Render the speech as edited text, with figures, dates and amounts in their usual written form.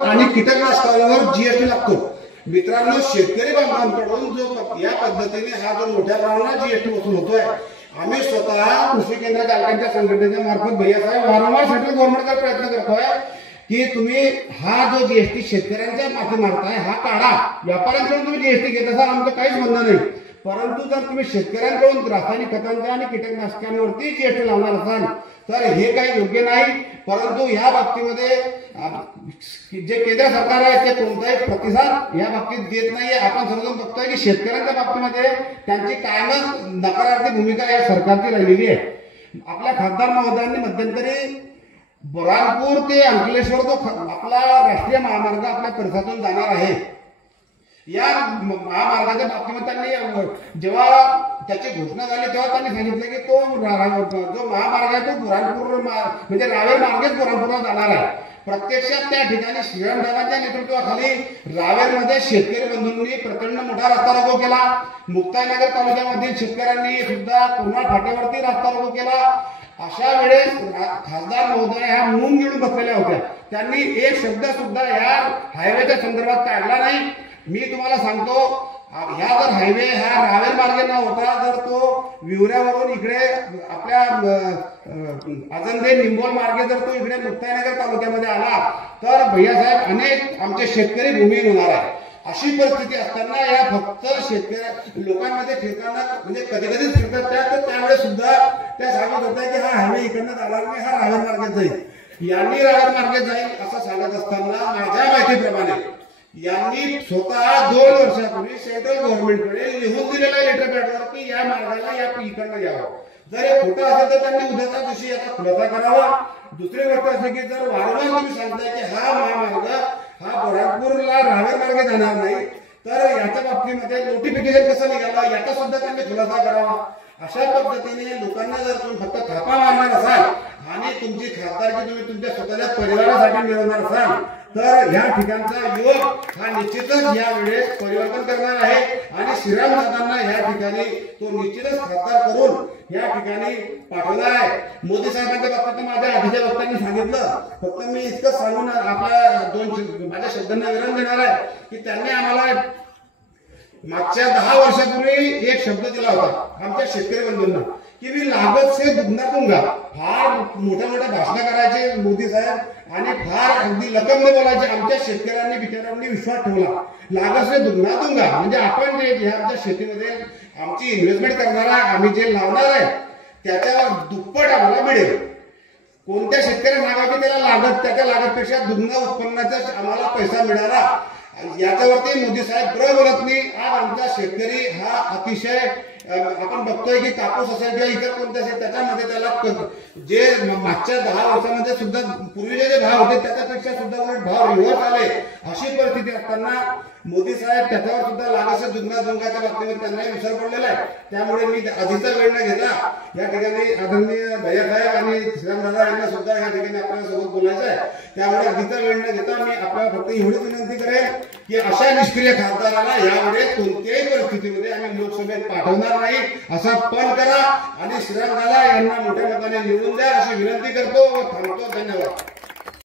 आणि कीटकनाशकांवर जीएसटी लागतो। मित्रांनो, शेतकरी बांधवांकडून जो या पद्धतीने हा जो मोठ्या प्रमाणात जीएसटी वसूल होतोय, आम्ही स्वतः कृषी केंद्र चालकांच्या संघटनेच्या मार्फत भैयासाहेब वारंवार सेंट्रल गव्हर्नमेंटचा प्रयत्न करतोय की तुम्ही हा जो जीएसटी शेतकऱ्यांच्या मागे मारताय हा काढा। व्यापाऱ्यांकडून तुम्ही जीएसटी घेत असाल, आमचं काहीच म्हणणं नाही, परंतु जर तुम्ही शेतकऱ्यांकडून रासायनिक खतांच्या आणि कीटकनाशकांवरती जीएसटी लावणार असाल तर हे काही योग्य नाही। परंतु या बाबतीमध्ये जे केंद्र सरकार आहे ते कोणताही प्रतिसाद या बाबतीत देत नाहीये। आपण समजून बघतोय की शेतकऱ्यांच्या बाबतीमध्ये त्यांची कायमच नकारार्थी भूमिका या सरकारची राहिलेली आहे। आपल्या खासदार महोदयांनी मध्यंतरी बुरहानपूर ते अंकलेश्वर जो आपला राष्ट्रीय महामार्ग आपल्या परिसरातून जाणार आहे, या महामार्गाच्या बाबतीमध्ये त्यांनी जेव्हा त्याची घोषणा झाली तेव्हा त्यांनी सांगितलं की तो जो महामार्ग आहे तो बुरहानपूर म्हणजे रावेर मार्गेच बुरहानपूरला जाणार आहे। प्रत्यक्षात त्या ठिकाणी श्रीरामदादांच्या नेतृत्वाखाली रावेरमध्ये शेतकरी बंधूंनी प्रचंड मोठा रस्ता रोको केला। मुक्ताईनगर तालुक्यामधील शेतकऱ्यांनी सुद्धा पुन्हा फाट्यावरती रस्ता रोको केला। अशा वेळेस खासदार महोदय ह्या मून गिळून बसलेल्या होत्या, त्यांनी एक शब्द सुद्धा या हायवेच्या संदर्भात काढला नाही। मी तुम्हाला सांगतो, ह्या जर हायवे ह्या रावेर मार्गे न होता जर तो विवऱ्यावरून इकडे आपल्या अजंदे निंबोल मार्गे जर तो इकडे मुक्ताईनगर तालुक्यामध्ये आला तर भैयासाहेब अनेक आमचे शेतकरी भूमिहीन होणार आहे। अशी परिस्थिती असताना या फक्त शेतकरी लोकांमध्ये फिरताना म्हणजे कधी कधी फिरतात तर त्यावेळेस सुद्धा त्या सांगत होत्या की हा हायवे इकडनं जाणार नाही, हा रावेर मार्गात जाईल। यांनी रावेर मार्गात जाईल असं सांगत असताना माझ्या माहितीप्रमाणे यांनी स्वतः 2 वर्षापूर्वी सेंट्रल गव्हर्नमेंटकडे लिहून दिलेला लेटर पॅडवर की या मार्गाला या इकडनं यावं। जर हे खोटं असेल तर त्यांनी उद्याच्या दिवशी याचा खुलासा करावा। दुसरी गोष्ट अशी की जर वारंवार तुम्ही सांगताय की हा महामार्ग हा बुरहानपूरला रावेर मार्गे जाणार नाही तर याच्या बाबतीमध्ये नोटिफिकेशन कसं निघालं याचा सुद्धा त्यांनी खुलासा करावा। अशा पद्धतीने लोकांना जर तुम्ही फक्त थापा मारणार असाल आणि तुमची खासदारकी तुम्ही तुमच्या स्वतःच्या परिवारासाठी मिळवणार असाल तर या ठिकाणचा युवक हा निश्चितच या वेळेस परिवर्तन करणार आहे आणि श्रीरामदादांना या ठिकाणी तो निश्चितच खासदार करून या ठिकाणी पाठवणार आहे। मोदी साहेबांच्या बाबतीत माझ्या आधीच्या वक्त्यांनी सांगितलं, फक्त मी इतकं सांगून आपल्या माझ्या शब्दांना विराम देणार आहे की त्यांनी आम्हाला मागच्या 10 वर्षापूर्वी एक शब्द दिला होता आमच्या शेतकरी बंधूंना की मी लागत से दुगना दूंगा। फार मोठ्या मोठ्या भाषण करायचे मोदी साहेब आणि फार अगदी लकमने बोलायचे। आमच्या शेतकऱ्यांनी बिचाऱ्यांनी विश्वास ठेवला, लागत से दुगना दूंगा म्हणजे आपण जे आमच्या शेतीमध्ये आमची इन्व्हेस्टमेंट करणार आहे, आम्ही जे लावणार आहे त्याच्या दुप्पट आम्हाला मिळेल। कोणत्या शेतकऱ्याला सांगा की त्याला लागत त्याच्या लागतपेक्षा दुगना उत्पन्नाचा आम्हाला पैसा मिळाला, याच्यावरती मोदी साहेब ब्र बोलत नाही। आज आमचा शेतकरी हा अतिशय आपण बघतोय की कापूस असेल किंवा इतर कोणते असेल त्याच्यामध्ये त्याला जे मागच्या 10 वर्षामध्ये सुद्धा पूर्वीचे जे भाव होते त्याच्यापेक्षा सुद्धा उलट भाव रिव्हर्स आले। अशी परिस्थिती असताना मोदी साहेब त्याच्यावर सुद्धा लागत दुगना दूंगाच्या बाबतीमध्ये त्यांनाही विसर पडलेला आहे। त्यामुळे मी आधीचा वेळ न घेता या ठिकाणी आदरणीय भैयासाहेब आणि श्रीरामदादा यांना सुद्धा या ठिकाणी आपल्यासोबत बोलायचं आहे। त्यामुळे आधीचा वेळ न घेता मी आपल्याला फक्त एवढीच विनंती करेन की अशा निष्क्रिय खासदाराला यावेळेस कोणत्याही परिस्थितीमध्ये आम्ही लोकसभेत पाठवणार नाही असा पण करा आणि श्रीरामदादा यांना मोठ्या मताने निवडून द्या अशी विनंती करतो व थांबतो। धन्यवाद।